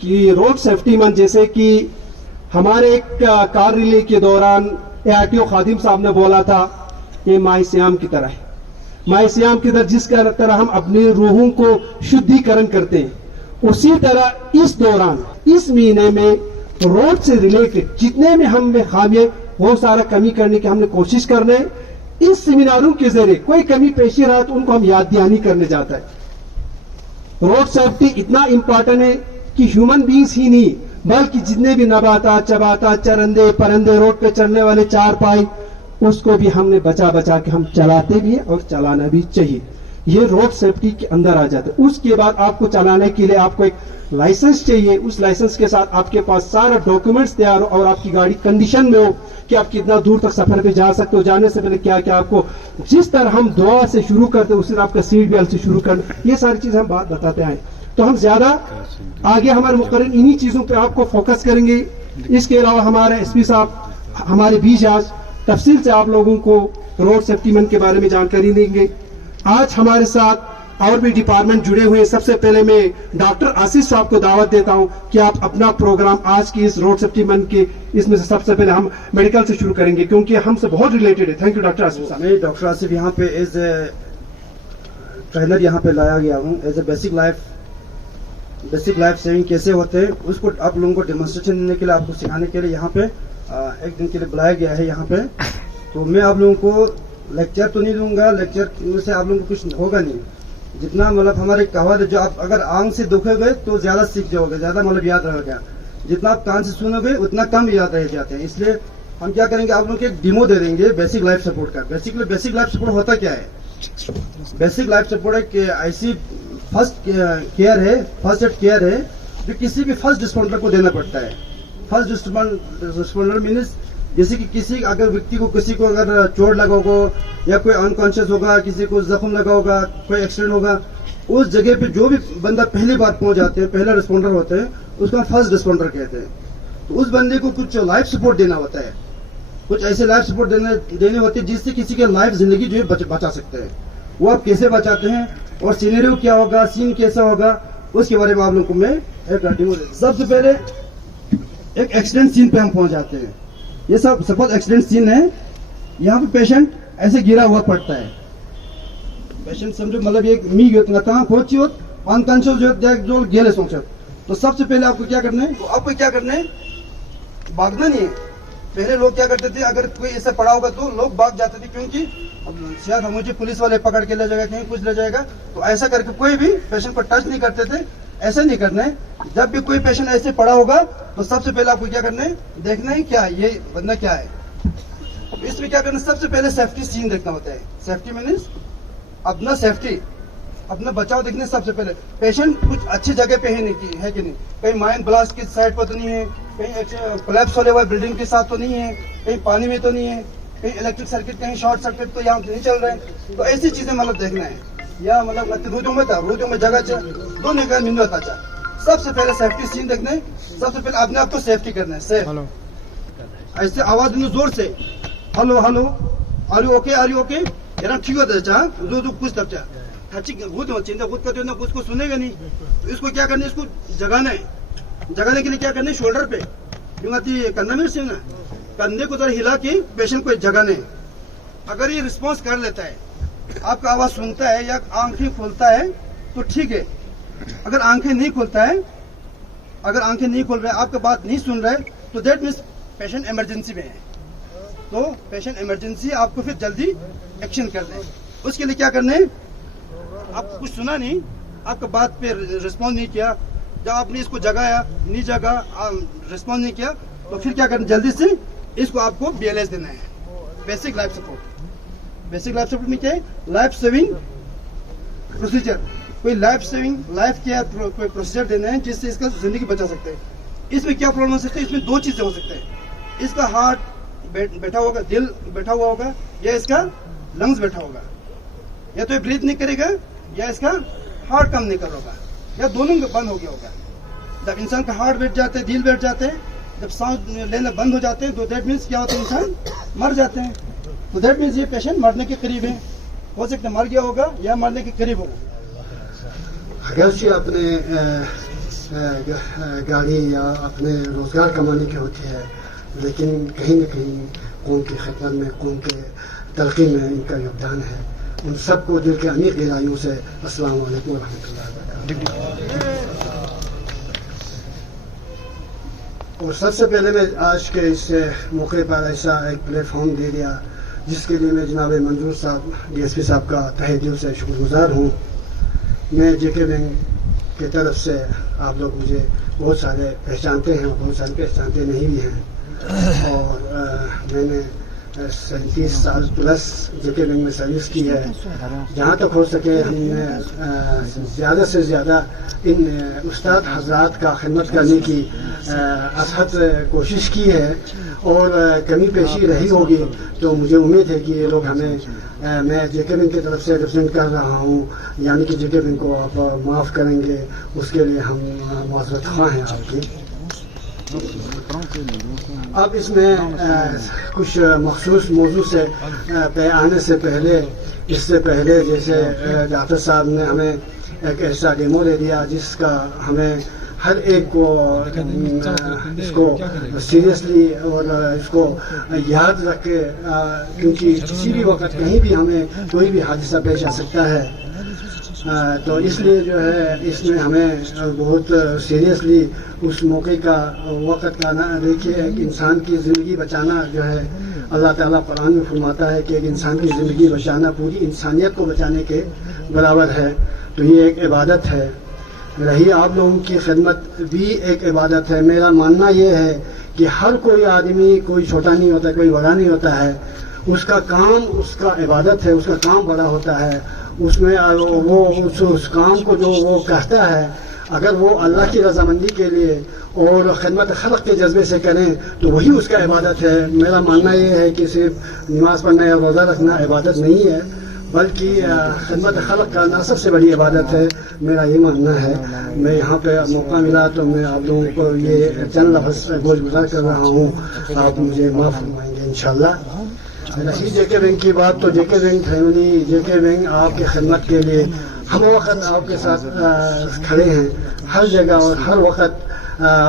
कि road safety month, जैसे कि हमारे एक कार रैली के दौरान ARTO खादिम साहब ने बोला था, ये माह सियाम की तरह है। माह सियाम की तरह जिस तरह हम अपनी रूहों को शुद्धिकरण करते हैं, उसी तरह इस दौरान इस महीने में रोड से रिलेटेड जितने में हम में खामियां वो सारा कमी करने की हमने कोशिश करना है। इस सेमिनारों के जरिए कोई कमी पेशी रहा तो उनको हम याद दहानी करने जाता है। रोड सेफ्टी इतना इंपॉर्टेंट है कि ह्यूमन बींग्स ही नहीं बल्कि जितने भी नबाता चबाता चरंदे परंदे रोड पे चलने वाले चार पाई, उसको भी हमने बचा बचा के हम चलाते भी है और चलाना भी चाहिए। ये रोड सेफ्टी के अंदर आ जाता है। उसके बाद आपको चलाने के लिए आपको एक लाइसेंस चाहिए। उस लाइसेंस के साथ आपके पास सारा डॉक्यूमेंट्स तैयार हो और आपकी गाड़ी कंडीशन में हो कि आप कितना दूर तक सफर पे जा सकते हो। जाने से पहले क्या क्या आपको, जिस तरह हम दुआ से शुरू करते हैं उसी तरह आपका सीट बेल्ट से शुरू करना, ये सारी चीजें हम बात बताते हैं। तो हम ज्यादा आगे हमारे मुकर्रर इन्हीं चीजों पे आपको फोकस करेंगे। इसके अलावा हमारे SP साहब हमारे बीच आज तफसील से आप लोगों को रोड सेफ्टी मंथ के बारे में जानकारी देंगे। आज हमारे साथ और भी डिपार्टमेंट जुड़े हुए हैं। सबसे पहले मैं डॉक्टर आशीष साहब को दावत देता हूं कि आप अपना प्रोग्राम आज की इस रोड सेफ्टी मंथ के इसमें से सबसे पहले हम मेडिकल से शुरू करेंगे क्योंकि हमसे बहुत रिलेटेड है। थैंक यू डॉक्टर आशीष साहब। मैं डॉक्टर आसिफ यहाँ पे एज ए ट्रेनर यहाँ पे लाया गया हूँ। As a basic life saving कैसे होते हैं उसको आप लोगों को डेमोन्स्ट्रेशन देने के लिए, आपको सिखाने के लिए यहाँ पे एक दिन के लिए बुलाया गया है यहाँ पे। तो मैं आप लोगों को लेक्चर तो नहीं दूंगा, लेक्चर से आप लोगों को कुछ होगा नहीं। जितना मतलब हमारे कहावत है, जो आप अगर आंख से देखोगे तो ज्यादा सीख जाओगे, ज्यादा मतलब याद रहेगा। जितना आप कान से सुनोगे उतना कम याद रह जाते हैं। इसलिए हम क्या करेंगे, आप लोगों को एक डेमो दे देंगे बेसिक लाइफ सपोर्ट का। बेसिक लाइफ सपोर्ट होता क्या है? बेसिक लाइफ सपोर्ट एक ऐसी फर्स्ट एड केयर है जो किसी भी फर्स्ट रिस्पॉन्डर को देना पड़ता है। फर्स्ट रिस्पॉन्डर मीन्स जैसे कि किसी अगर व्यक्ति को किसी को अगर चोट लगा होगा या कोई अनकॉन्शियस होगा, किसी को जख्म लगा होगा, कोई एक्सीडेंट होगा, उस जगह पे जो भी बंदा पहली बार पहुंच जाते हैं, पहला रिस्पॉन्डर होते हैं, उसका फर्स्ट रिस्पॉन्डर कहते हैं। तो उस बंदे को कुछ लाइफ सपोर्ट देना होता है, कुछ ऐसे लाइफ सपोर्ट देने होते हैं जिससे किसी के लाइफ जिंदगी जो है बचा सकते हैं। वो आप कैसे बचाते हैं और सीनरियो क्या होगा, सीन कैसा होगा, उसके बारे में आप लोग को मैं एक डेमो दे। सबसे पहले एक एक्सीडेंट सीन पे हम पहुंच जाते हैं। ये सब सपोज एक्सीडेंट सीन है, यहाँ पे पेशेंट ऐसे गिरा हुआ पड़ता है। पेशेंट समझो मतलब एक मी खोची हो अनकॉन्शियस जो गेले सोचत। तो सबसे पहले आपको क्या करना है, भागना नहीं है। पहले लोग क्या करते थे, अगर कोई ऐसा पड़ा होगा तो लोग भाग जाते थे क्योंकि शायद मुझे पुलिस वाले पकड़ के ले जाएगा, कहीं कुछ ले जाएगा। तो ऐसा करके कोई भी पेशेंट को टच नहीं करते थे। ऐसा नहीं करना है। जब भी कोई पेशेंट ऐसे पड़ा होगा तो सबसे पहले आपको क्या करना है, देखना है क्या ये बंदा क्या है। इसमें क्या करना है, सबसे पहले सेफ्टी सीन देखना होता है। सेफ्टी मीन्स अपना सेफ्टी, अपना बचाव देखने। सबसे पहले पेशेंट कुछ अच्छी जगह पे है कि नहीं, कहीं माइन ब्लास्ट की साइड पर तो नहीं है, कहीं कोलैप्स होने वाली बिल्डिंग के साथ तो नहीं है, कहीं पानी में तो नहीं है, कहीं इलेक्ट्रिक सर्किट, कहीं शॉर्ट सर्किट तो यहाँ नहीं चल रहा है। तो ऐसी चीजें मतलब देखना है। या मतलब रोजों में जगह दो निकाल मिनट होता था। सबसे पहले सेफ्टी सीन देखना है। सबसे पहले अपने आप को सेफ्टी करना है। सेफ ऐसे आवाज दूं जोर से, hello hello, are you okay, यार ठीक होता है। जो कुछ तब चिंता खुद करते हो, कुछ को सुनेगा नहीं। तो इसको क्या करना है, इसको जगाना है। जगाने के लिए क्या करना है, शोल्डर पे कंधा में ना, कंधे को तरह हिला के पेशेंट को जगाना है। अगर ये रिस्पॉन्स कर लेता है, आपका आवाज सुनता है या आंखें खोलता है तो ठीक है। अगर आंखें नहीं खोलता है, अगर आंखें नहीं खोल रहा है, आपका बात नहीं सुन रहा है, तो दैट मीन्स पेशेंट इमरजेंसी में है। तो पेशेंट इमरजेंसी, आपको फिर जल्दी एक्शन कर दें। उसके लिए क्या करना है, आपको कुछ सुना नहीं, आपका बात पे रिस्पॉन्स नहीं किया, जब आपने इसको जगाया नहीं जगा, रिस्पॉन्स नहीं किया, तो फिर क्या करना, जल्दी से इसको आपको BLS देना है, basic life support. Basic life support में क्या है, लाइफ सेविंग प्रोसीजर। कोई लाइफ केयर कोई प्रोसीजर देना है जिससे इसका जिंदगी बचा सकते हैं। इसमें क्या प्रॉब्लम हो सकता है, इसमें दो चीजें हो सकते हैं। इसका हार्ट बैठा होगा, दिल बैठा हुआ होगा, या इसका लंग्स बैठा होगा। या तो ये ब्रीथ नहीं करेगा, या इसका हार्ट काम नहीं कर रहा होगा, या दोनों बंद हो गया होगा। जब इंसान का हार्ट बैठ जाते हैं, दिल बैठ जाते हैं, जब सांस लेना बंद हो जाते हैं, तो दैट मीन्स क्या होता है, इंसान मर जाते हैं। तो दैट मीन्स ये पेशेंट मरने के करीब है। हो सकता है मर गया होगा या मरने के करीब होगा। अगरचे अपने गाड़ी या अपने रोज़गार कमाने की होती है, लेकिन कहीं न कहीं कौम की खिदमत में, कौम के तरक्की में इनका योगदान है। उन सबको दिल के अमीर गहराइयों से अस्सलाम वालेकुम रहमतुल्लाहि व बरकातहू। और सबसे पहले मैं आज के इस मौके पर ऐसा एक प्लेटफॉर्म दे दिया जिसके लिए मैं जनाब मंजूर साहब DSP साहब का तहे दिल से शुक्रगुजार हूँ। मैं JK बैंक की तरफ से आप लोग मुझे बहुत सारे पहचानते हैं और बहुत सारे पहचानते नहीं भी हैं, और मैंने 37 साल प्लस JK बैंक में सर्विस की है। जहाँ तक हो सके हमने ज़्यादा से ज़्यादा इन उस्ताद हजरात का खिदमत करने की असहद कोशिश की है, और कमी पेशी रही होगी तो मुझे उम्मीद है कि ये लोग हमें, मैं JK बैंक की तरफ से रिप्रेजेंट कर रहा हूँ, यानी कि JK बैंक को आप माफ़ करेंगे, उसके लिए हम माज़रत ख़्वाह हैं आपकी। अब इसमें कुछ मखसूस मौजू से पे आने से पहले, इससे पहले जैसे डॉक्टर साहब ने हमें एक ऐसा डेमो दे दिया जिसका हमें हर एक को इसको सीरियसली और इसको याद रख के, क्योंकि किसी भी वक्त कहीं भी हमें कोई भी हादसा पेश आ सकता है, तो इसलिए जो है इसमें हमें बहुत सीरियसली उस मौके का वक़्त का ना देखिए। एक इंसान की ज़िंदगी बचाना जो है, अल्लाह ताला कुरान में फरमाता है कि एक इंसान की ज़िंदगी बचाना पूरी इंसानियत को बचाने के बराबर है, तो ये एक इबादत है। रही आप लोगों की खिदमत भी एक इबादत है। मेरा मानना ये है कि हर कोई आदमी कोई छोटा नहीं होता, कोई बड़ा नहीं होता है, उसका काम उसका इबादत है, उसका काम बड़ा होता है। उसमें वो उस काम को जो वो कहता है, अगर वो अल्लाह की रजामंदी के लिए और खिदमत खल्क़ के जज्बे से करें तो वही उसका इबादत है। मेरा मानना ये है कि सिर्फ नमाज पढ़ना या रोज़ा रखना इबादत नहीं है, बल्कि खिदमत खल्क़ करना सबसे बड़ी इबादत है। मेरा ये मानना है। मैं यहाँ पे मौका मिला तो मैं आप लोगों को ये चंद लफ्ज़ गुज़ार कर रहा हूँ, आप मुझे माफ़ फरमाएंगे इंशाअल्लाह। रही JK बैंक की बात, तो JK bank family, JK bank आपकी खिदमत के लिए हम वक्त आपके साथ खड़े हैं हर जगह और हर वक्त,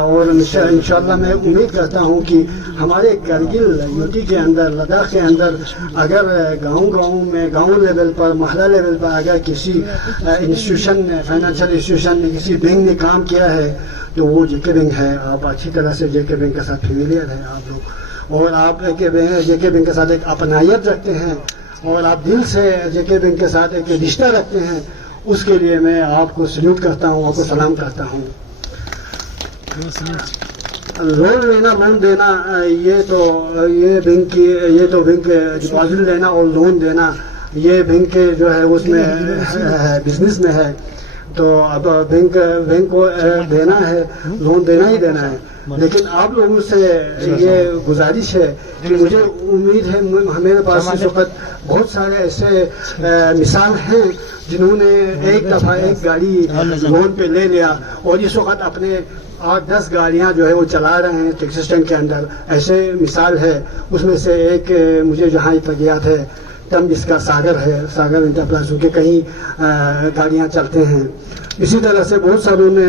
और इंशाअल्लाह मैं उम्मीद करता हूँ कि हमारे करगिल यूटी के अंदर, लद्दाख के अंदर अगर गाँव में, गाँव लेवल पर, मोहल्ला लेवल पर अगर किसी इंस्टीट्यूशन ने, फाइनेंशियल इंस्टीट्यूशन ने, किसी बैंक ने काम किया है तो वो JK बैंक है। आप अच्छी तरह से JK बैंक के साथ फेमिलियर है आप लोग, और आप JK बैंक के साथ एक अपनायत रखते हैं, और आप दिल से JK बैंक के साथ एक रिश्ता रखते हैं। उसके लिए मैं आपको सल्यूट करता हूँ, आपको सलाम करता हूँ। लोन लेना, लोन देना, ये तो बैंक डिपॉजिट लेना और लोन देना, ये बैंक के जो है उसमें बिजनेस में है। तो अब बैंक को देना है, लोन देना ही देना है। लेकिन आप लोगों से ये गुजारिश है कि मुझे उम्मीद है मेरे पास इस वक्त बहुत सारे ऐसे मिसाल हैं जिन्होंने एक दफ़ा एक गाड़ी लोन पे ले लिया और इस वक्त अपने 8-10 गाड़ियां जो है वो चला रहे हैं टैक्सी स्टैंड के अंदर। ऐसे मिसाल है। उसमें से एक मुझे जहाँ तक याद है तम जिसका सागर है, सागर इंटरप्राइज के कहीं गाड़ियां चलते हैं। इसी तरह से बहुत सारों ने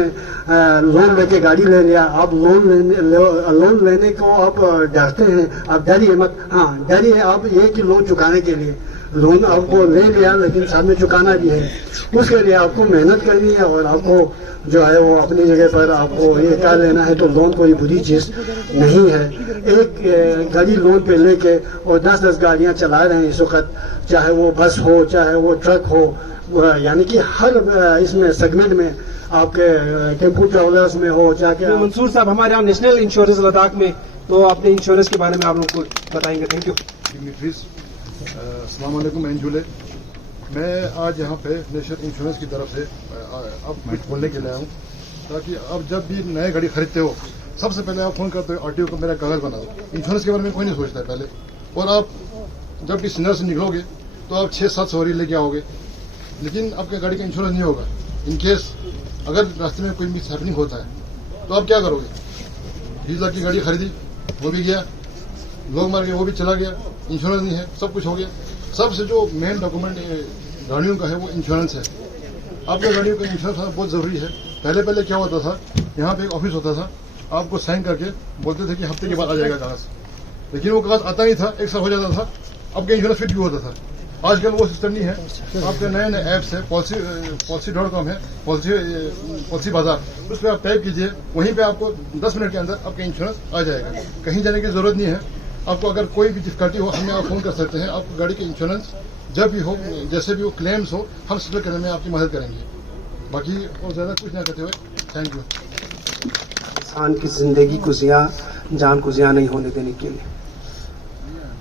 लोन लेके गाड़ी ले लिया। आप लोन लेने को आप डरते हैं, आप डरिए मत। हाँ, डरिए आप ये कि लोन चुकाने के लिए लोन आपको ले लिया, लेकिन साथ में चुकाना भी है। उसके लिए आपको मेहनत करनी है और आपको जो है वो अपनी जगह पर आपको ये कर लेना है। तो लोन कोई बुरी चीज़ नहीं है। एक गाड़ी लोन पे लेके और 10-10 गाड़ियां चला रहे हैं इस वक्त, चाहे वो बस हो, चाहे वो ट्रक हो, यानी कि हर इसमें सेगमेंट में आपके टेम्पो ट्रेवलर्स में हो, चाहे मंसूर साहब हमारे यहाँ नेशनल इंश्योरेंस लद्दाख में, तो अपने इंश्योरेंस के बारे में आप लोग को बताएंगे। Thank you. अस्सलाम वालेकुम एंजुले। मैं आज यहाँ पे नेशनल इंश्योरेंस की तरफ से अब कुछ बोलने के लिए आया हूँ, ताकि अब जब भी नए गाड़ी खरीदते हो सबसे पहले आप फोन करते हो RTO को मेरा कागज बना दो। इंश्योरेंस के बारे में कोई नहीं सोचता है पहले। और आप जब भी सिनर से निकलोगे तो आप 6-7 सवारी लेके आओगे, लेकिन आपके गाड़ी का इंश्योरेंस नहीं होगा। इनकेस अगर रास्ते में कोई मिस हैपनिंग होता है तो आप क्या करोगे? 20 लाख की गाड़ी खरीदी, वो भी गया, लोग मार गए, वो भी चला गया, इंश्योरेंस नहीं है, सब कुछ हो गया। सबसे जो मेन डॉक्यूमेंट गाड़ियों का है वो इंश्योरेंस है। आपके गाड़ियों का इंश्योरेंस होना बहुत ज़रूरी है। पहले क्या होता था, यहाँ पे एक ऑफिस होता था, आपको साइन करके बोलते थे कि हफ्ते के बाद आ जाएगा कागज, लेकिन वो कागज आता नहीं था, एक साल हो जाता था, अब क्या इंश्योरेंस फिट भी होता था। आजकल वो सिस्टम नहीं है, आपके नए नए ऐप्स है, policy.com है, पॉलिसी बाजार, उस पर आप टाइप कीजिए, वहीं पे आपको 10 मिनट के अंदर आपका इंश्योरेंस आ जाएगा। कहीं जाने की जरूरत नहीं है आपको। अगर कोई भी डिफिकल्टी हो, हमें आप फोन कर सकते हैं, आपको गाड़ी के इंश्योरेंस जब भी हो, जैसे भी हो, क्लेम्स हो, हम सेटल करने में आपकी मदद करेंगे। बाकी और ज्यादा कुछ ना करते हुए थैंक यू। इंसान की जिंदगी को जिया, जान को जिया नहीं होने देने के लिए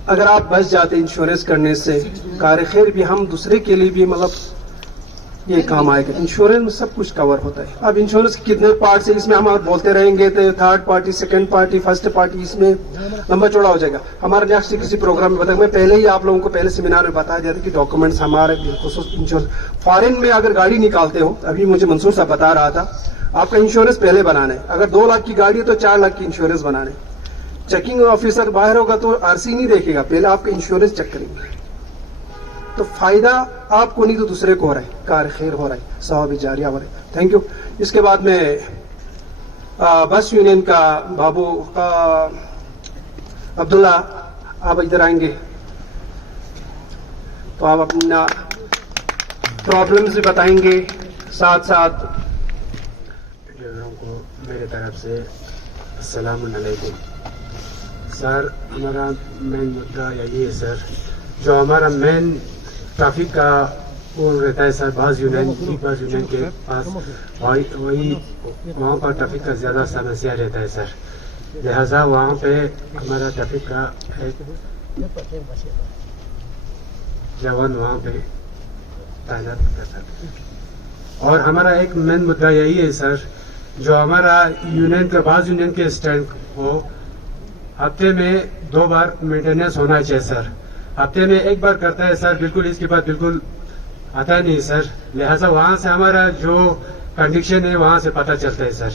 अगर आप बच जाते इंश्योरेंस करने से, कार खैर भी हम दूसरे के लिए भी मतलब ये काम आएगा। इंश्योरेंस में सब कुछ कवर होता है। अब इंश्योरेंस के कितने पार्ट है, इसमें हम बोलते रहेंगे तो third party, second party, first party, इसमें लंबा चौड़ा हो जाएगा। हमारे नेक्स्ट किसी प्रोग्राम में बताएंगे। मैं पहले ही आप लोगों को पहले सेमिनार में बताया दिया था कि डॉक्यूमेंट्स हमारे बिलखुसूस इंश्योरेंस, फॉरेन में अगर गाड़ी निकालते हो, अभी मुझे मंसूर साहब बता रहा था, आपका इंश्योरेंस पहले बनाना है। अगर 2 लाख की गाड़ी है तो 4 लाख की इंश्योरेंस बनाना है। चेकिंग ऑफिसर बाहर होगा तो आरसी नहीं देखेगा, पहले आपका इंश्योरेंस चेक करेंगे। तो फायदा आपको नहीं तो दूसरे को हो रहा है, कार खैर हो रहा है, सवाब जारिया हो रहा है। Thank you. इसके बाद में बस यूनियन का बाबू का अब्दुल्ला, आप इधर आएंगे तो आप अपना प्रॉब्लम्स भी बताएंगे, साथ साथ लोगों को मेरे तरफ से अस्सलाम वालेकुम। सर, हमारा मेन मुद्दा यही है सर, जो हमारा मेन ट्रैफिक का वो रहता है सर, बाज़ यूनियन के पास वही वहाँ पर ट्रैफिक का ज़्यादा समस्या रहता है सर। लिहाजा वहाँ पे हमारा ट्रैफिक का एक जवान वहाँ पे तैनात कर सकते हैं। और हमारा एक मेन मुद्दा यही है सर, जो हमारा यूनियन का बाज़ यूनियन के स्टैंड को हफ्ते में 2 बार मेंटेनेंस होना चाहिए सर। हफ्ते में 1 बार करता है सर, बिल्कुल इसके बाद बिल्कुल आता नहीं सर। लिहाजा वहाँ से हमारा जो कंडीशन है वहाँ से पता चलता है सर,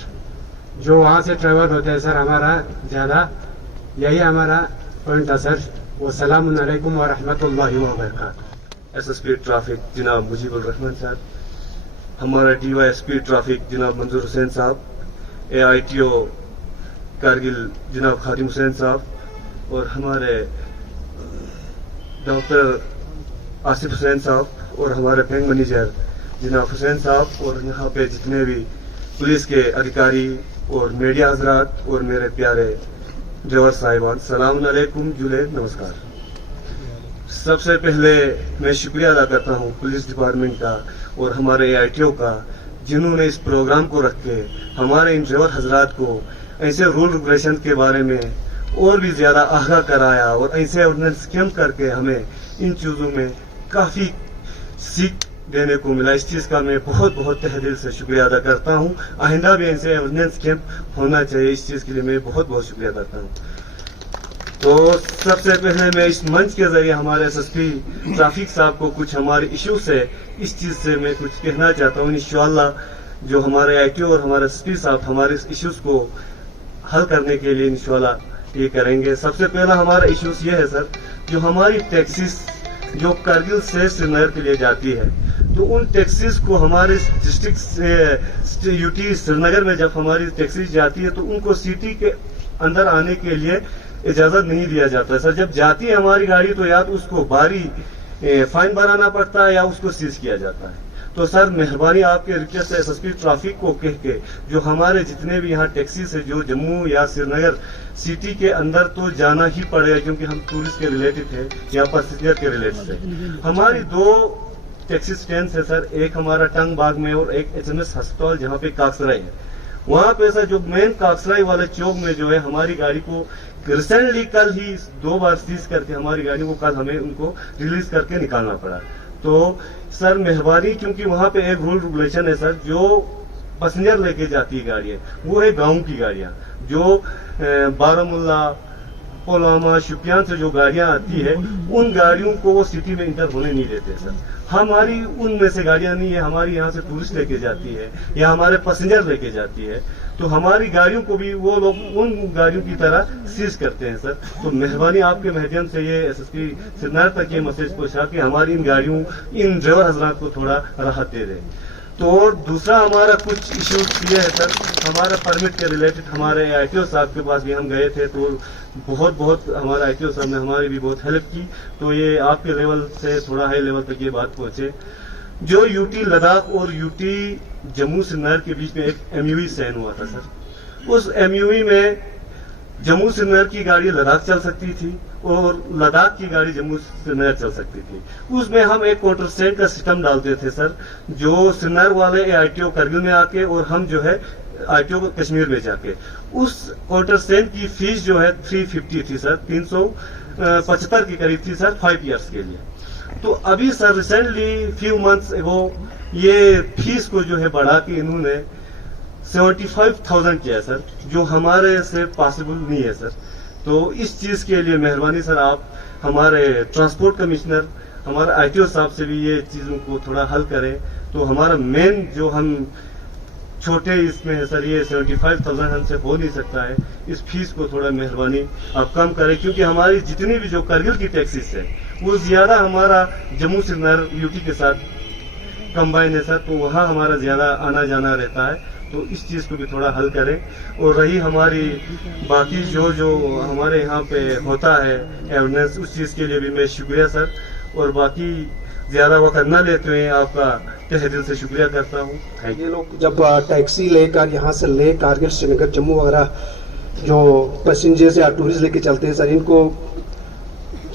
जो वहाँ से ट्रेवल होता है सर, हमारा ज़्यादा यही हमारा पॉइंट था सर। वस्सलामु अलैकुम व रहमतुल्लाहि व बरकातहू। एसएसपी ट्रैफिक जनाब मुजीबुर रहमान साहब, हमारा डीवाईएसपी ट्रैफिक जनाब मंजूर हुसैन साहब, एआईटीओ कारगिल जनाब खादिम हुसैन साहब, और हमारे डॉक्टर आसिफ हुसैन साहब, और हमारे बैंक मैनेजर जनाब हुसैन साहब, और यहाँ पे जितने भी पुलिस के अधिकारी और मीडिया हजरात और मेरे प्यारे ड्राइवर साहिबान, सलाम अलैकुम, जुले नमस्कार। सबसे पहले मैं शुक्रिया अदा करता हूँ पुलिस डिपार्टमेंट का और हमारे एआईटीओ का, जिन्होंने इस प्रोग्राम को रख के हमारे इन ड्राइवर हजरात को ऐसे रूल रेगुलेशन के बारे में और भी ज्यादा आगाह कराया और ऐसे ऑर्डिनेंस कैंप करके हमें इन चीजों में काफी सीख देने को मिला। इस चीज का मैं बहुत बहुत तहे दिल से शुक्रिया अदा करता हूँ। आइंदा भी ऐसे ऑर्डिनेंस कैंप होना चाहिए, इस चीज के लिए मैं बहुत बहुत शुक्रिया करता हूँ। तो सबसे पहले मैं इस मंच के जरिए हमारे एसएसपी ट्रैफिक साहब को कुछ हमारे इश्यू से, इस चीज से मैं कुछ कहना चाहता हूँ। इंशाअल्लाह जो हमारे आईटीओ और हमारे एसपी साहब हमारे इश्यूज को हल करने के लिए इंशाअल्लाह ये करेंगे। सबसे पहला हमारा इश्यूज ये है सर, जो हमारी टैक्सीज जो कारगिल से श्रीनगर के लिए जाती है, तो उन टैक्सीज को हमारे डिस्ट्रिक्ट से यूटी श्रीनगर में जब हमारी टैक्सीज जाती है तो उनको सिटी के अंदर आने के लिए इजाजत नहीं दिया जाता है सर। जब जाती है हमारी गाड़ी तो या तो उसको भारी फाइन भराना पड़ता है या उसको सीज किया जाता है। तो सर मेहरबानी आपके रिक्वेस्ट से एसएसपी ट्रैफिक को कह के जो हमारे जितने भी यहाँ टैक्सी से जो जम्मू या श्रीनगर सिटी के अंदर तो जाना ही पड़ेगा, क्योंकि हम टूरिस्ट के रिलेटेड है या पैसेंजर के रिलेटेड है। हमारी 2 टैक्सी स्टैंड है सर, एक हमारा टंग बाग में और एक एचएमएस अस्पताल जहाँ पे काकसराई है। वहाँ पे सर जो मेन काकसराई वाले चौक में जो है हमारी गाड़ी को रिसेंटली कल ही 2 बार सीज करके हमारी गाड़ी को कल हमें उनको रिलीज करके निकालना पड़ा। तो सर मेहरबानी, क्योंकि वहाँ पे एक रूल रेगुलेशन है सर, जो पैसेंजर लेके जाती है गाड़ियाँ वो है गांव की गाड़ियाँ, जो बारामुल्ला पुलवामा शुपियान से जो गाड़ियाँ आती है उन गाड़ियों को वो सिटी में इंटर होने नहीं देते सर। हमारी उनमें से गाड़ियाँ नहीं है, हमारी यहाँ से टूरिस्ट लेके जाती है या हमारे पैसेंजर लेके जाती है, तो हमारी गाड़ियों को भी वो लोग उन गाड़ियों की तरह सीज करते हैं सर। तो मेहरबानी आपके माध्यम से ये एसएसपी श्रीनगर तक ये मैसेज पहुंचा कि हमारी इन गाड़ियों इन ड्राइवर हजरात को थोड़ा राहत दे दें। तो दूसरा हमारा कुछ इश्यूज ये है सर, हमारा परमिट के रिलेटेड हमारे ITO साहब के पास भी हम गए थे, तो बहुत हमारा ITO साहब ने हमारी भी बहुत हेल्प की। तो ये आपके लेवल से थोड़ा हाई लेवल तक ये बात पहुंचे। जो यूटी लद्दाख और यूटी जम्मू श्रीनगर के बीच में एक MUE साइन हुआ था सर, उस MUE में जम्मू श्रीनगर की गाड़ी लद्दाख चल सकती थी और लद्दाख की गाड़ी जम्मू श्रीनगर चल सकती थी। उसमें हम एक क्वार्टर सेंट का सिस्टम डालते थे सर, जो श्रीनगर वाले ITO करगिल में आके और हम जो है ITO कश्मीर में जाके, उस क्वार्टर सेंट की फीस जो है 350 थी सर, 375 के करीब थी सर 5 ईयर्स के लिए। तो अभी सर रिसेंटली फ्यू मंथ्स एगो ये फीस को जो है बढ़ा के इन्होंने 75,000 किया है सर, जो हमारे से पॉसिबल नहीं है सर। तो इस चीज के लिए मेहरबानी सर, आप हमारे ट्रांसपोर्ट कमिश्नर, हमारे ITO साहब से भी ये चीजों को थोड़ा हल करें। तो हमारा मेन जो हम छोटे इसमें है सर, ये 75,000 हमसे हो नहीं सकता है, इस फीस को थोड़ा मेहरबानी आप कम करें, क्योंकि हमारी जितनी भी जो करगिल की टैक्सीज है वो ज्यादा हमारा जम्मू श्रीनगर यूटी के साथ कंबाइन है सर, तो वहाँ हमारा ज्यादा आना जाना रहता है। तो इस चीज को भी थोड़ा हल करें। और रही हमारी बाकी जो हमारे यहाँ पे होता है एविडेंस, उस चीज के लिए भी मैं शुक्रिया सर, और बाकी ज्यादा वक्त न लेते हुए आपका तहे दिल से शुक्रिया करता हूँ। ये लोग जब टैक्सी लेकर यहाँ से ले कारगिल श्रीनगर जम्मू वगैरह जो पैसेंजर्स या टूरिस्ट लेके चलते हैं सर, इनको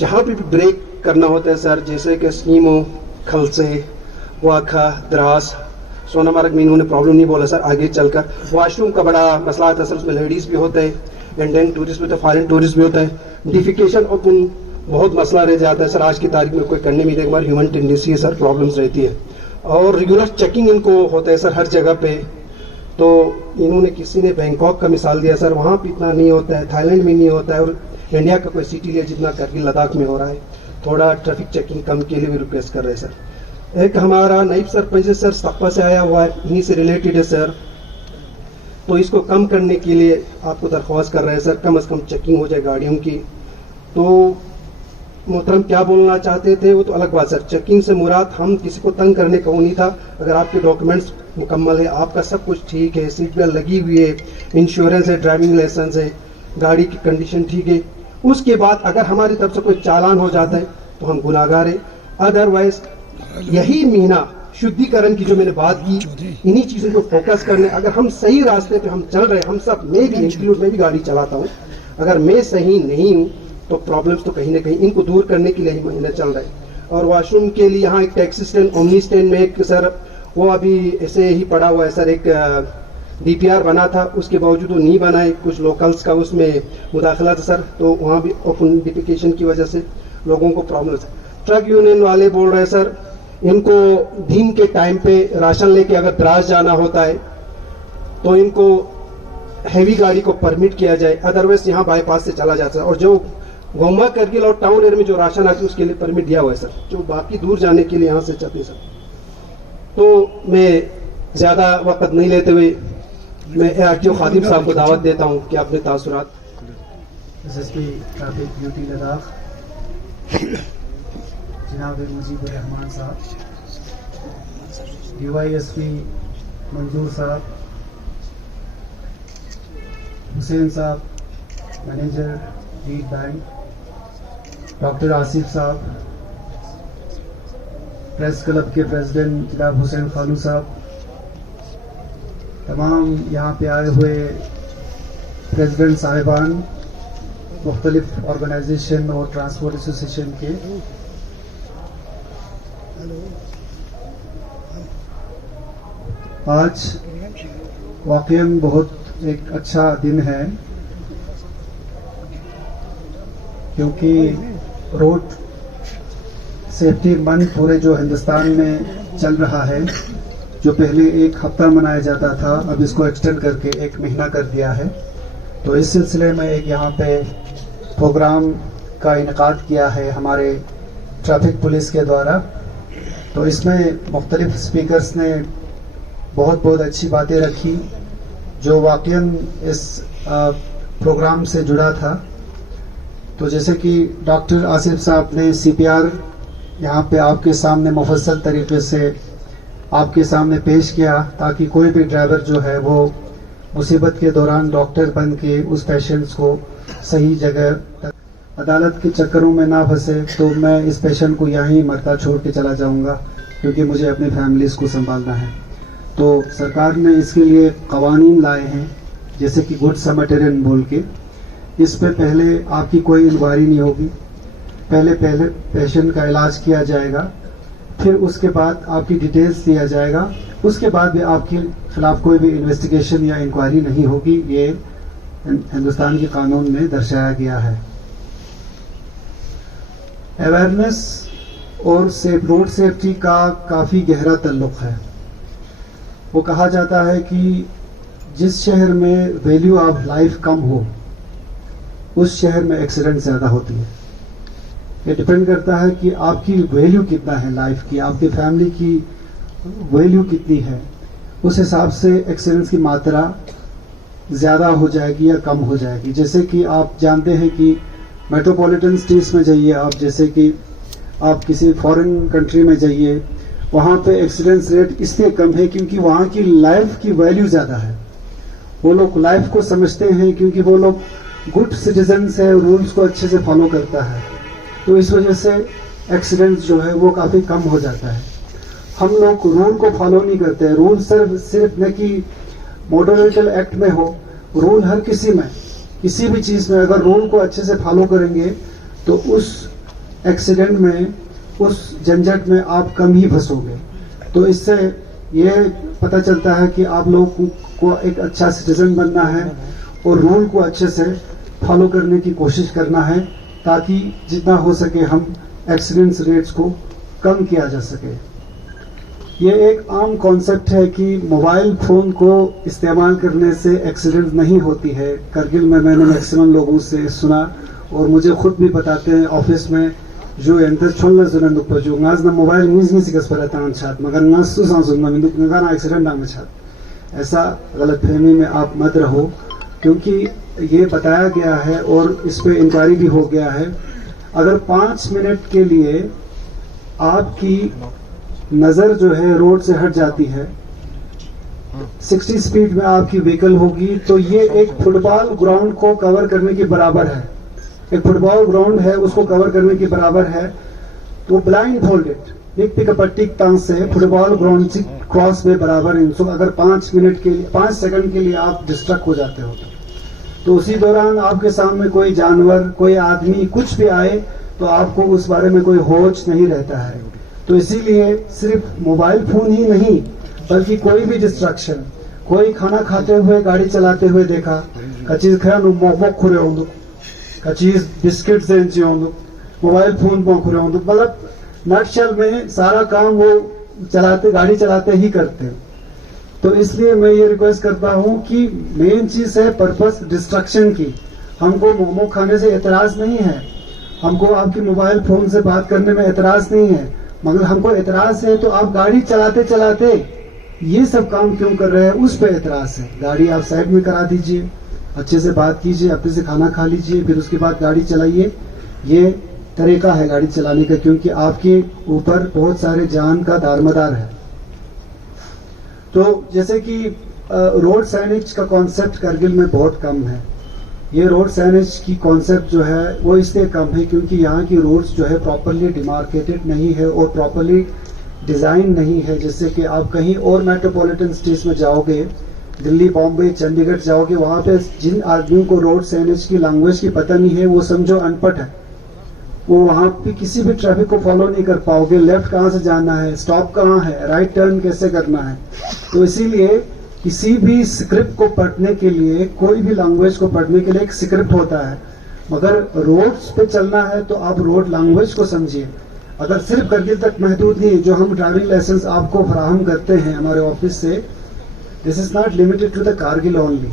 जहाँ भी ब्रेक करना होता है सर, जैसे कि स्नीमो, खलसे, वाखा, द्रास, सोनामार्ग में इन्होंने प्रॉब्लम नहीं बोला सर। आगे चलकर वॉशरूम का बड़ा मसला आता है सर, उसमें लेडीज भी होते हैं, इंडियन टूरिस्ट भी होता है, फॉरेन टूरिस्ट भी होता है, डिफिकेशन ओपन बहुत मसला रह जाता है सर। आज की तारीख में कोई करने में एक बार ह्यूमन टेंडेंसी है सर, प्रॉब्लम्स रहती है। और रेगुलर चेकिंग इनको होता है सर हर जगह पे। तो इन्होंने किसी ने बैंकॉक का मिसाल दिया सर, वहाँ पे इतना नहीं होता है, थाईलैंड में नहीं होता है, और इंडिया का कोई सिटी लिया जितना करगिल लद्दाख में हो रहा है। थोड़ा ट्रैफिक चेकिंग कम के लिए भी रिक्वेस्ट कर रहे हैं सर। एक हमारा नाइब सरपंच सर सप्पा से आया हुआ है, इन्हीं से रिलेटेड है सर, तो इसको कम करने के लिए आपको दरख्वास्त कर रहे हैं सर, कम से कम चेकिंग हो जाए गाड़ियों की। तो मोहतरम क्या बोलना चाहते थे वो तो अलग बात सर, चेकिंग से मुराद हम किसी को तंग करने का वो नहीं था। अगर आपके डॉक्यूमेंट्स मुकम्मल है, आपका सब कुछ ठीक है, सीट बेल्ट लगी हुई है, इंश्योरेंस है, ड्राइविंग लाइसेंस है, गाड़ी की कंडीशन ठीक है, उसके बाद अगर हमारी तरफ से कोई चालान हो जाता है तो हम गुनाहगार है। अदरवाइज यही महीना शुद्धिकरण की जो मैंने बात की, इन्हीं चीजों को फोकस करने, अगर हम सही रास्ते पे हम चल रहे, हम सब, मैं भी इंक्लूड, मैं भी गाड़ी चलाता हूँ, अगर मैं सही नहीं हूँ तो प्रॉब्लम्स तो कहीं ना कहीं, इनको दूर करने के लिए ही महीना चल रहा है। और वॉशरूम के लिए यहाँ एक टैक्सी स्टैंड, ओमनी स्टैंड में एक सर वो अभी ऐसे ही पड़ा हुआ है सर, एक DPR बना था, उसके बावजूद वो नहीं बनाए, कुछ लोकल्स का उसमें मुदाखला था सर, तो वहाँ भी ओपन डिफिकेशन की वजह से लोगों को प्रॉब्लम है। ट्रक यूनियन वाले बोल रहे हैं सर, इनको दिन के टाइम पे राशन लेके अगर द्रास जाना होता है तो इनको हैवी गाड़ी को परमिट किया जाए, अदरवाइज यहाँ बाईपास से चला जाता है। और जो गोम्बा करगिल और टाउन एरिया में जो राशन आती है उसके लिए परमिट दिया हुआ है सर, जो बाकी दूर जाने के लिए यहाँ से चलते सर। तो मैं ज्यादा वक्त नहीं लेते हुए मैं ARTO खादिम साहब को दावत देता हूँ कि अपने तासुरात। SSP ट्रैफिक ड्यूटी लद्दाख जनाब मुजीबुर रहमान साहब, DYSP मंजूर साहब, हुसैन साहब manager lead bank, doctor Asif साहब, प्रेस क्लब के प्रेसिडेंट जनाब हुसैन खानू साहब, तमाम यहाँ पे आए हुए प्रेसिडेंट साहिबान मुख्तलिफ ऑर्गेनाइजेशन और ट्रांसपोर्ट एसोसिएशन के, आज वाकईन बहुत एक अच्छा दिन है, क्योंकि रोड सेफ्टी मंथ पूरे जो हिंदुस्तान में चल रहा है, जो पहले एक हफ्ता मनाया जाता था अब इसको एक्सटेंड करके एक महीना कर दिया है। तो इस सिलसिले में एक यहाँ पे प्रोग्राम का इनेकाद किया है हमारे ट्रैफिक पुलिस के द्वारा। तो इसमें मुख्तलिफ स्पीकर्स ने बहुत बहुत अच्छी बातें रखी, जो वाकईन इस प्रोग्राम से जुड़ा था। तो जैसे कि डॉक्टर आसिफ साहब ने CPR यहाँ पे आपके सामने मुफस्सल तरीके से आपके सामने पेश किया ताकि कोई भी ड्राइवर जो है वो मुसीबत के दौरान डॉक्टर बन के उस पेशेंट्स को सही जगह तक अदालत के चक्करों में ना फंसे। तो मैं इस पेशेंट को यहीं मरता छोड़ के चला जाऊंगा क्योंकि मुझे अपनी फैमिलीज को संभालना है। तो सरकार ने इसके लिए कवानीन लाए हैं जैसे कि गुड समरिटेरियन बोल के। इस पे पहले आपकी कोई इंक्वायरी नहीं होगी, पहले पेशेंट का इलाज किया जाएगा, फिर उसके बाद आपकी डिटेल्स दिया जाएगा, उसके बाद भी आपके खिलाफ कोई भी इन्वेस्टिगेशन या इंक्वायरी नहीं होगी। ये हिंदुस्तान के कानून में दर्शाया गया है। अवेयरनेस और रोड सेफ्टी का काफी गहरा ताल्लुक है। वो कहा जाता है कि जिस शहर में वैल्यू ऑफ लाइफ कम हो उस शहर में एक्सीडेंट ज्यादा होती है। ये डिपेंड करता है कि आपकी वैल्यू कितना है लाइफ की, आपकी फैमिली की वैल्यू कितनी है, उस हिसाब से एक्सीडेंट्स की मात्रा ज्यादा हो जाएगी या कम हो जाएगी। जैसे कि आप जानते हैं कि मेट्रोपॉलिटन सिटीज में जाइए आप, जैसे कि आप किसी फॉरेन कंट्री में जाइए, वहां पे एक्सीडेंट्स रेट इसलिए कम है क्योंकि वहां की लाइफ की वैल्यू ज्यादा है। वो लोग लाइफ को समझते हैं क्योंकि वो लोग गुड सिटीजन्स है, रूल्स को अच्छे से फॉलो करता है, तो इस वजह से एक्सीडेंट्स जो है वो काफी कम हो जाता है। हम लोग रूल को फॉलो नहीं करते हैं। रूल सिर्फ न कि मोटर व्हीकल एक्ट में हो, रूल हर किसी में, किसी भी चीज में अगर रूल को अच्छे से फॉलो करेंगे तो उस एक्सीडेंट में, उस झंझट में आप कम ही फंसोगे। तो इससे ये पता चलता है कि आप लोगों को एक अच्छा सिटीजन बनना है और रूल को अच्छे से फॉलो करने की कोशिश करना है ताकि जितना हो सके हम एक्सीडेंट्स रेट्स को कम किया जा सके। ये एक आम कॉन्सेप्ट है कि मोबाइल फोन को इस्तेमाल करने से एक्सीडेंट नहीं होती है। करगिल में मैंने मैक्सिमम लोगों से सुना और मुझे खुद भी बताते हैं ऑफिस में जो एंटर छोड़ना सुनने दुख पर जो नाज ना मोबाइल न्यूज नहीं सिकस पर रहता छात मगर नाज सुना सुनना में दुख ना एक्सीडेंट आम छात। ऐसा गलतफहमी में आप मत रहो क्योंकि ये बताया गया है और इस पे इंक्वायरी भी हो गया है। अगर 5 मिनट के लिए आपकी नजर जो है रोड से हट जाती है, 60 स्पीड में आपकी व्हीकल होगी, तो ये एक फुटबॉल ग्राउंड को कवर करने के बराबर है। एक फुटबॉल ग्राउंड है उसको कवर करने के बराबर है। तो ब्लाइंड फोल्डेड एक पिकपट्टी तांस से फुटबॉल ग्राउंड से क्रॉस में बराबर इंसो अगर 5 सेकंड के लिए आप डिस्ट्रक्ट हो जाते हो तो उसी दौरान आपके सामने कोई जानवर, कोई आदमी कुछ भी आए तो आपको उस बारे में कोई होश नहीं रहता है। तो इसीलिए सिर्फ मोबाइल फोन ही नहीं बल्कि कोई भी डिस्ट्रक्शन, कोई खाना खाते हुए गाड़ी चलाते हुए देखा, कचीज खाया मोमो खुरे होंदु, कचीज बिस्किट से होंदु, मोबाइल फोन खुरे होंदु, मतलब नटशल में सारा काम वो चलाते, गाड़ी चलाते ही करते हैं। तो इसलिए मैं ये रिक्वेस्ट करता हूँ कि मेन चीज है पर्पस डिस्ट्रक्शन की। हमको मोमो खाने से एतराज नहीं है, हमको आपकी मोबाइल फोन से बात करने में एतराज नहीं है, मगर हमको एतराज है तो आप गाड़ी चलाते चलाते ये सब काम क्यों कर रहे हैं उस पर एतराज है। गाड़ी आप साइड में करा दीजिए, अच्छे से बात कीजिए, अपने से खाना खा लीजिए, फिर उसके बाद गाड़ी चलाइए। ये तरीका है गाड़ी चलाने का क्योंकि आपके ऊपर बहुत सारे जान का दारमदार है। तो जैसे कि रोड साइनेज का कॉन्सेप्ट करगिल में बहुत कम है। ये रोड साइनेज की कॉन्सेप्ट जो है वो इसलिए कम है क्योंकि यहाँ की रोड्स जो है प्रॉपरली डिमार्केटेड नहीं है और प्रॉपरली डिजाइन नहीं है। जैसे कि आप कहीं और मेट्रोपॉलिटन सिटीज में जाओगे, दिल्ली, बॉम्बे, चंडीगढ़ जाओगे, वहां पे जिन आदमियों को रोड साइनेज की लैंग्वेज की पता नहीं है वो समझो अनपढ़ है। वो वहां पे किसी भी ट्रैफिक को फॉलो नहीं कर पाओगे, लेफ्ट कहाँ से जाना है, स्टॉप कहाँ है, राइट टर्न कैसे करना है। तो इसीलिए किसी भी स्क्रिप्ट को पढ़ने के लिए, कोई भी लैंग्वेज को पढ़ने के लिए एक स्क्रिप्ट होता है, मगर रोड्स पे चलना है तो आप रोड लैंग्वेज को समझिए। अगर सिर्फ करगिल तक महदूद नहीं, जो हम ड्राइविंग लाइसेंस आपको फराहम करते हैं हमारे ऑफिस से, this is not limited to the Kargil only,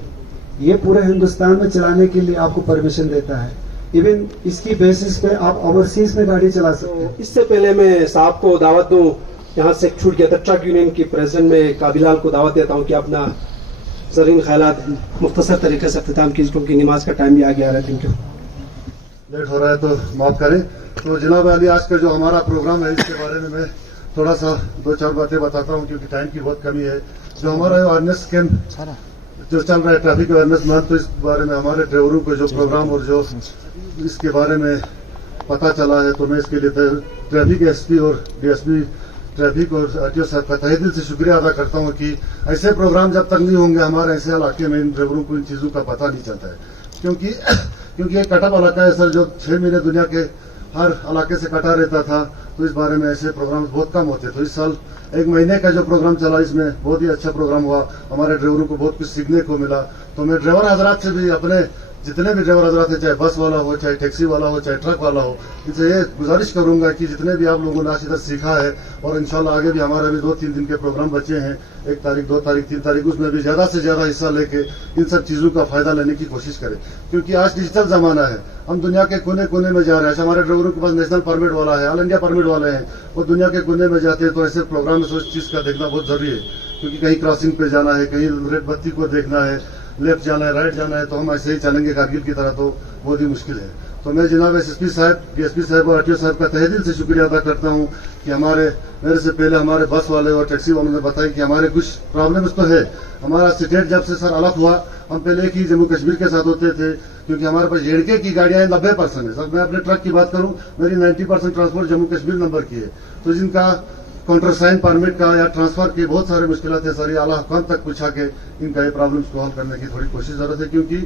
ये पूरे हिंदुस्तान में चलाने के लिए आपको परमिशन देता है। इवन इसकी बेसिस पे आप ओवरसीज में गाड़ी चला सकते हैं। इससे पहले मैं साहब को दावत दूं, यहाँ से छूट गया था, ट्रक यूनियन की प्रेसिडेंट में काबिलाल को दावत देता हूँ कि अपना ज़रीन ख्यालात मुख्तसर तरीके से अख्तिताम कीजिए क्योंकि नमाज का टाइम भी आ गया है। Thank you. लेट हो रहा है तो माफ करें। तो जनाब अली, आज का जो हमारा प्रोग्राम है इसके बारे में मैं थोड़ा सा 2-4 बातें बताता हूँ क्योंकि टाइम की बहुत कमी है। जो हमारा अवेयरनेस कैंप जो चल रहा है ट्रैफिक अवेयरनेस मंथ, तो इस बारे में हमारे ड्राइवरों को जो प्रोग्राम और जो इसके बारे में पता चला है, तो मैं इसके लिए ट्रैफिक एसपी और डीएसपी ट्रैफिक और आरटीओ साहब का तहे दिल से शुक्रिया अदा करता हूँ कि ऐसे प्रोग्राम जब तक नहीं होंगे हमारे ऐसे इलाके में इन ड्राइवरों को इन चीज़ों का पता नहीं चलता है। क्योंकि एक कटअप इलाका है सर, जो 6 महीने दुनिया के हर इलाके से कटा रहता था, तो इस बारे में ऐसे प्रोग्राम बहुत कम होते। तो इस साल 1 महीने का जो प्रोग्राम चला, इसमें बहुत ही अच्छा प्रोग्राम हुआ, हमारे ड्राइवरों को बहुत कुछ सीखने को मिला। तो मैं ड्राइवर हजरात से भी, अपने जितने भी ड्राइवर हजरात है, चाहे बस वाला हो, चाहे टैक्सी वाला हो, चाहे ट्रक वाला हो, इनसे ये गुजारिश करूंगा कि जितने भी आप लोगों ने आज इधर सीखा है, और इंशाल्लाह आगे भी हमारे भी 2-3 दिन के प्रोग्राम बचे हैं, 1 तारीख, 2 तारीख, 3 तारीख, उसमें भी ज्यादा से ज्यादा हिस्सा लेके इन सब चीजों का फायदा लेने की कोशिश करें। क्योंकि आज डिजिटल जमाना है, हम दुनिया के कोने कोने में जा रहे हैं। हमारे ड्राइवरों के पास नेशनल परमिट वाला है, ऑल इंडिया परमिट वाले हैं, वो दुनिया के कोने में जाते हैं। तो ऐसे प्रोग्राम में उस चीज का देखना बहुत जरूरी है, क्योंकि कहीं क्रॉसिंग पे जाना है, कहीं रेड बत्ती को देखना है, लेफ्ट जाना है, राइट जाना है, तो हम ऐसे ही चलेंगे कारगिल की तरह, तो बहुत ही मुश्किल है। तो मैं जनाब एसएसपी साहब, डीएसपी साहब और आरटीओ साहब का तहे दिल से शुक्रिया अदा करता हूं कि मेरे से पहले हमारे बस वाले और टैक्सी वालों ने बताया कि हमारे कुछ प्रॉब्लम्स तो है। हमारा स्टेट जब से सर अलग हुआ, हम पहले एक ही जम्मू कश्मीर के साथ होते थे, क्योंकि हमारे पास जेडके की गाड़ियां 90% है। सर मैं अपने ट्रक की बात करूं, मेरी 90% ट्रांसपोर्ट जम्मू कश्मीर नंबर की है। तो जिनका काउंटरसाइन परमिट का या ट्रांसफर की बहुत सारी मुश्किलात है सर, ये आला हुकाम तक पूछा के इनका ये प्रॉब्लम्स को हल करने की थोड़ी कोशिश जरूरत है, क्योंकि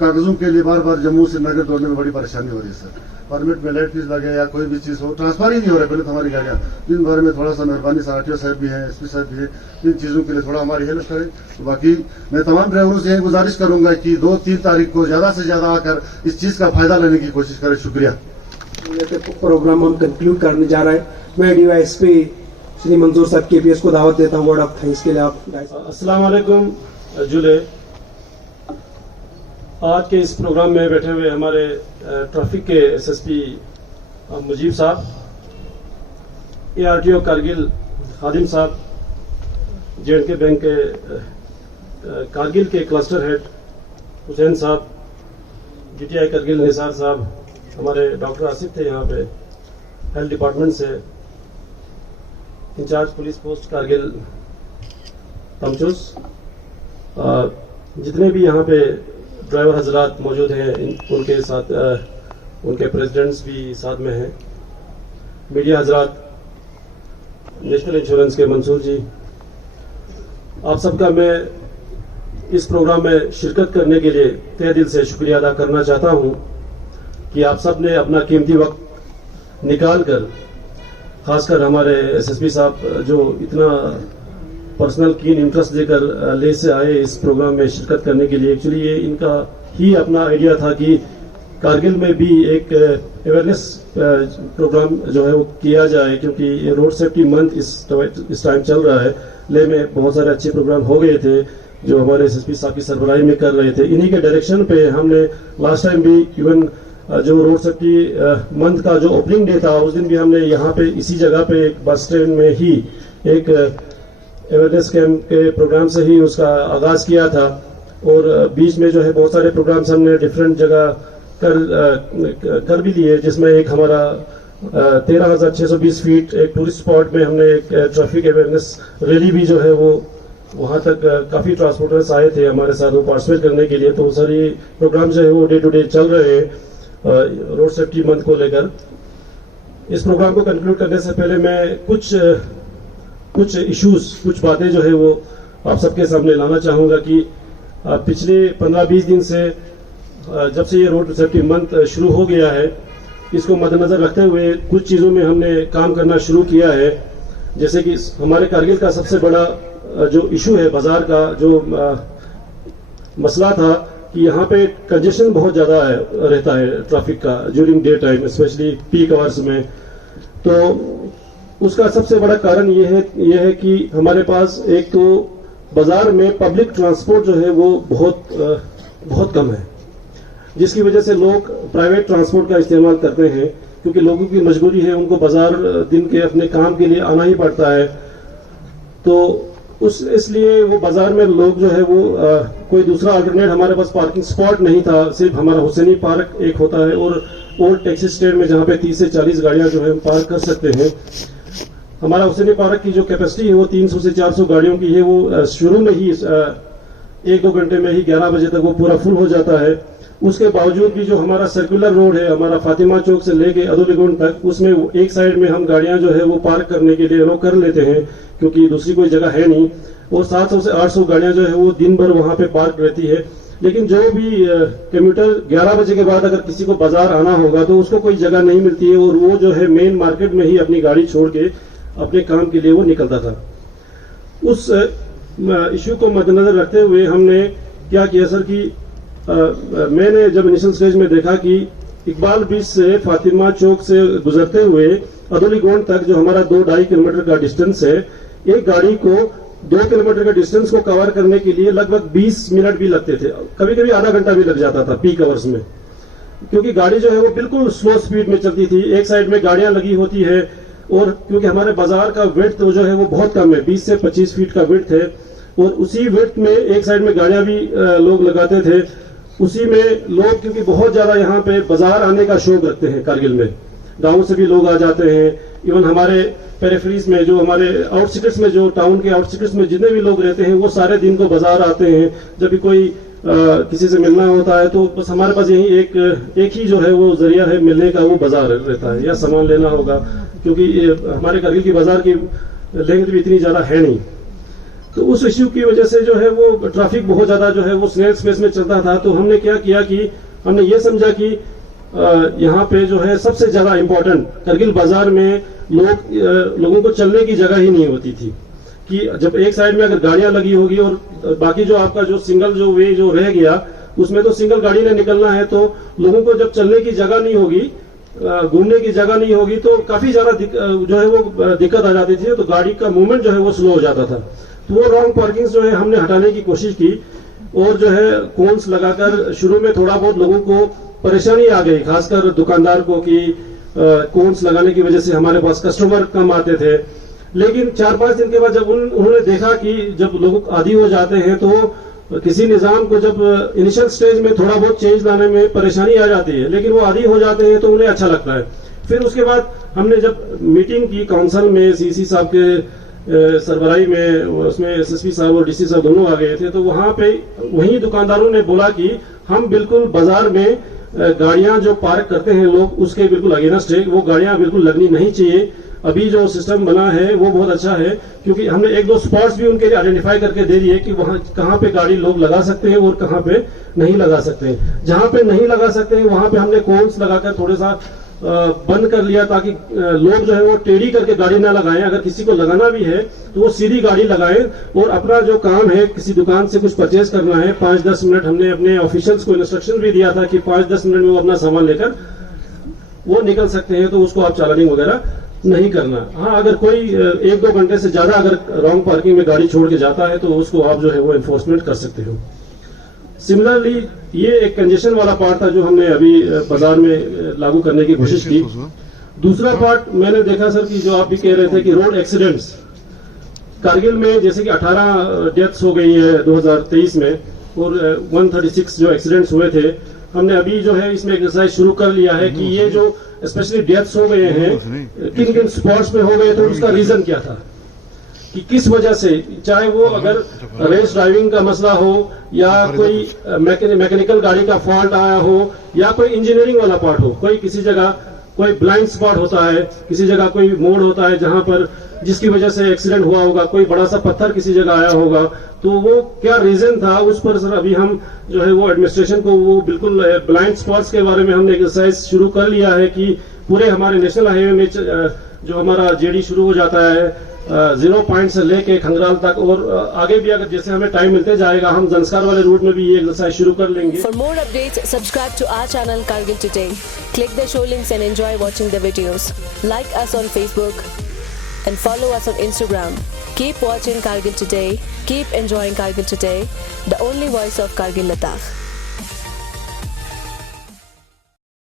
कागजों के लिए बार बार जम्मू से नगर दौड़ने में बड़ी परेशानी हो रही है सर। परमिट में लेट फीस लगे या कोई भी चीज हो, ट्रांसफर ही नहीं हो रहा है पहले तो हमारी गाड़ियां। इन बारे में थोड़ा सा मेहरबानी से आरटीओ साहब भी हैं, एसपी साहब भी हैं, इन चीजों के लिए थोड़ा हमारी हेल्प करें। तो बाकी मैं तमाम ड्राइवरों से यही गुजारिश करूंगा कि 2-3 तारीख को ज्यादा से ज्यादा आकर इस चीज का फायदा लेने की कोशिश करें। शुक्रिया। प्रोग्राम हम कंक्लूड करने जा रहे हैं। मैं डीवाईएसपी श्री मंजूर साहब केपीएस को दावत देता हूँ वर्ड ऑफ थैंक्स के लिए। आप अस्सलाम वालेकुम जुले। आज के इस प्रोग्राम में बैठे हुए हमारे ट्रैफिक के एसएसपी मुजीब साहब, एआरटीओ कारगिल खादिम साहब, जेएंडके बैंक के कारगिल के क्लस्टर हेड हुसैन साहब, जीटीआई कारगिल निसार साहब, हमारे डॉक्टर आसिफ थे यहाँ पे, हेल्थ डिपार्टमेंट से इंचार्ज पुलिस पोस्ट कारगिल तमचुस, जितने भी यहाँ पे ड्राइवर हजरात मौजूद हैं, उनके साथ उनके प्रेसिडेंट्स भी साथ में हैं, मीडिया हजरात, नेशनल इंश्योरेंस के मंसूर जी, आप सबका मैं इस प्रोग्राम में शिरकत करने के लिए तहे दिल से शुक्रिया अदा करना चाहता हूं कि आप सब ने अपना कीमती वक्त निकाल कर, खासकर हमारे एसएसपी साहब जो इतना पर्सनल कीन इंटरेस्ट देकर ले से आए इस प्रोग्राम में शिरकत करने के लिए। एक्चुअली ये इनका ही अपना आइडिया था कि कारगिल में भी एक अवेयरनेस प्रोग्राम जो है वो किया जाए, क्योंकि ये रोड सेफ्टी मंथ इस टाइम चल रहा है। ले में बहुत सारे अच्छे प्रोग्राम हो गए थे जो हमारे एसएसपी साहब की सरबराही में कर रहे थे। इन्हीं के डायरेक्शन पे हमने लास्ट टाइम भी इवन जो रोड सेफ्टी मंथ का जो ओपनिंग डे था, उस दिन भी हमने यहाँ पे इसी जगह पे एक बस स्टैंड में ही एक अवेयरनेस कैंप के प्रोग्राम से ही उसका आगाज किया था। और बीच में जो है बहुत सारे प्रोग्राम्स हमने डिफरेंट जगह कर भी लिए, जिसमें एक हमारा 13,620 फीट एक टूरिस्ट स्पॉट में हमने एक ट्रैफिक अवेयरनेस रैली भी जो है वो वहां तक काफी ट्रांसपोर्टर्स आए थे हमारे साथ वो पार्टिसिपेट करने के लिए। तो सारी प्रोग्राम जो है वो डे टू डे चल रहे हैं रोड सेफ्टी मंथ को लेकर। इस प्रोग्राम को कंक्लूड करने से पहले मैं कुछ इश्यूज, कुछ बातें जो है वो आप सबके सामने लाना चाहूंगा कि पिछले 15-20 दिन से जब से ये रोड सेफ्टी मंथ शुरू हो गया है, इसको मद्देनजर रखते हुए कुछ चीजों में हमने काम करना शुरू किया है। जैसे कि हमारे कारगिल का सबसे बड़ा जो इशू है बाजार का जो मसला था कि यहाँ पे कंजेशन बहुत ज्यादा रहता है ट्रैफिक का during day time, specially peak hours में। तो उसका सबसे बड़ा कारण ये है कि हमारे पास एक तो बाजार में पब्लिक ट्रांसपोर्ट जो है वो बहुत कम है, जिसकी वजह से लोग प्राइवेट ट्रांसपोर्ट का इस्तेमाल करते हैं, क्योंकि लोगों की मजबूरी है, उनको बाजार दिन के अपने काम के लिए आना ही पड़ता है। तो इसलिए वो बाजार में लोग जो है वो कोई दूसरा अल्टरनेट हमारे पास पार्किंग स्पॉट नहीं था, सिर्फ हमारा हुसैनी पार्क एक होता है और ओल्ड टैक्सी स्टैंड में जहाँ पे 30 से 40 गाड़ियां जो है हम पार्क कर सकते हैं। हमारा हुसैनी पार्क की जो कैपेसिटी है वो 300 से 400 गाड़ियों की है। वो शुरू में ही 1-2 घंटे में ही 11 बजे तक वो पूरा फुल हो जाता है। उसके बावजूद भी जो हमारा सर्कुलर रोड है, हमारा फातिमा चौक से लेके अदुलिगुंड तक, उसमें एक साइड में हम गाड़ियां जो है वो पार्क करने के लिए अलाउ कर लेते हैं, क्योंकि दूसरी कोई जगह है नहीं। और 700 से 800 गाड़ियां जो है वो दिन भर वहां पे पार्क रहती है। लेकिन जो भी कम्यूटर 11 बजे के बाद अगर किसी को बाजार आना होगा तो उसको कोई जगह नहीं मिलती है, और वो जो है मेन मार्केट में ही अपनी गाड़ी छोड़ के अपने काम के लिए वो निकलता था। उस इश्यू को मद्देनजर रखते हुए हमने क्या किया सर कि मैंने जब इनिशियल स्टेज में देखा कि इकबाल बीच से फातिमा चौक से गुजरते हुए अदुलिगुंड तक जो हमारा 2-2.5 किलोमीटर का डिस्टेंस है, एक गाड़ी को 2 किलोमीटर के डिस्टेंस को कवर करने के लिए लगभग 20 मिनट भी लगते थे, कभी कभी आधा घंटा भी लग जाता था पीक आवर्स में, क्योंकि गाड़ी जो है वो बिल्कुल स्लो स्पीड में चलती थी। एक साइड में गाड़ियां लगी होती है, और क्योंकि हमारे बाजार का विड्थ जो है वो बहुत कम है, 20 से 25 फीट का विड्थ है, और उसी विड्थ में एक साइड में गाड़ियां भी लोग लगाते थे। उसी में लोग क्योंकि बहुत ज्यादा यहाँ पे बाजार आने का शौक रखते हैं, कारगिल में गाँव से भी लोग आ जाते हैं। इवन हमारे पेरिफेरीज में, जो हमारे आउटस्कर्ट्स में, जो टाउन के आउटस्कर्ट्स में जितने भी लोग रहते हैं, वो सारे दिन को बाजार आते हैं। जब भी कोई किसी से मिलना होता है तो बस हमारे पास यही एक ही जो है वो जरिया है मिलने का, वो बाजार रहता है, या सामान लेना होगा, क्योंकि हमारे कारगिल की बाजार की लेंथ भी इतनी ज्यादा है नहीं। तो उस इश्यू की वजह से जो है वो ट्रैफिक बहुत ज्यादा जो है वो स्नेल स्पेस में चलता था। तो हमने क्या किया कि हमने ये समझा कि यहाँ पे जो है सबसे ज्यादा इम्पोर्टेंट कारगिल बाजार में लोगों को चलने की जगह ही नहीं होती थी, कि जब एक साइड में अगर गाड़ियां लगी होगी और बाकी जो आपका जो सिंगल जो वे जो रह गया, उसमें तो सिंगल गाड़ी ने निकलना है, तो लोगों को जब चलने की जगह नहीं होगी, घूमने की जगह नहीं होगी, तो काफी ज्यादा जो है वो दिक्कत आ जाती थी। तो गाड़ी का मूवमेंट जो है वो स्लो हो जाता था। तो वो रॉन्ग पार्किंग जो है हमने हटाने की कोशिश की, और जो है कोन्स लगाकर शुरू में थोड़ा बहुत लोगों को परेशानी आ गई, खासकर दुकानदार को, कि कोन्स लगाने की वजह से हमारे पास कस्टमर कम आते थे। लेकिन 4-5 दिन के बाद जब उन्होंने देखा कि जब लोग आदी हो जाते हैं, तो किसी निजाम को जब इनिशियल स्टेज में थोड़ा बहुत चेंज लाने में परेशानी आ जाती है, लेकिन वो आदी हो जाते हैं तो उन्हें अच्छा लगता है। फिर उसके बाद हमने जब मीटिंग की काउंसिल में, सीसी साहब के सरबराही में, उसमें एसएसपी साहब और डीसी साहब दोनों आ गए थे, तो वहां पे वही दुकानदारों ने बोला कि हम बिल्कुल बाजार में गाड़ियां जो पार्क करते हैं लोग, उसके बिल्कुल अगेंस्ट है, वो गाड़ियां बिल्कुल लगनी नहीं चाहिए। अभी जो सिस्टम बना है वो बहुत अच्छा है, क्योंकि हमने 1-2 स्पॉट्स भी उनके लिए आइडेंटिफाई करके दे दिए कि वहां कहां पे गाड़ी लोग लगा सकते हैं और कहां पे नहीं लगा सकते हैं। जहां पे नहीं लगा सकते हैं वहां पे हमने कोन्स लगाकर थोड़ा सा बंद कर लिया, ताकि लोग जो है वो टेढ़ी करके गाड़ी ना लगाएं। अगर किसी को लगाना भी है तो वो सीधी गाड़ी लगाएं, और अपना जो काम है, किसी दुकान से कुछ परचेज करना है, 5-10 मिनट हमने अपने ऑफिशियल्स को इंस्ट्रक्शन भी दिया था कि 5-10 मिनट में वो अपना सामान लेकर वो निकल सकते हैं, तो उसको आप चालानिंग वगैरह नहीं करना। हाँ, अगर कोई 1-2 घंटे से ज्यादा अगर रॉन्ग पार्किंग में गाड़ी छोड़ के जाता है तो उसको आप जो है वो एनफोर्समेंट कर सकते हो। सिमिलरली ये एक कंजेशन वाला पार्ट था जो हमने अभी बाजार में लागू करने की कोशिश की। दूसरा पार्ट मैंने देखा सर कि जो आप भी कह रहे थे कि रोड एक्सीडेंट्स कारगिल में, जैसे कि 18 डेथ्स हो गई है 2023 में, और 136 जो एक्सीडेंट्स हुए थे, हमने अभी जो है इसमें एक्सरसाइज शुरू कर लिया है कि ये जो स्पेशली डेथ्स हो गए हैं किन किन स्पॉट्स पे हो गए, तो उसका रीजन क्या था, कि किस वजह से, चाहे वो अगर रेस ड्राइविंग का मसला हो, या कोई मैकेनिकल गाड़ी का फॉल्ट आया हो, या कोई इंजीनियरिंग वाला पार्ट हो, कोई किसी जगह कोई ब्लाइंड स्पॉट होता है, किसी जगह कोई मोड़ होता है जहां पर जिसकी वजह से एक्सीडेंट हुआ होगा, कोई बड़ा सा पत्थर किसी जगह आया होगा, तो वो क्या रीजन था, उस पर सर अभी हम जो है वो एडमिनिस्ट्रेशन को वो बिल्कुल ब्लाइंड स्पॉट्स के बारे में हमने एक्सरसाइज शुरू कर लिया है कि पूरे हमारे नेशनल हाईवे में जो हमारा जेडी शुरू हो जाता है 0 पॉइंट से लेके खंगराल तक, और आगे भी अगर जैसे हमें टाइम मिलते जाएगा हम जंस्कार वाले रूट में भी ये एक्सरसाइज शुरू कर लेंगे। For more updates, subscribe to our channel Kargil Today. Click the show links and enjoy watching the videos. Like us on Facebook and follow us on Instagram. Keep watching Kargil Today. Keep enjoying Kargil Today, the only voice of Kargil Ladakh.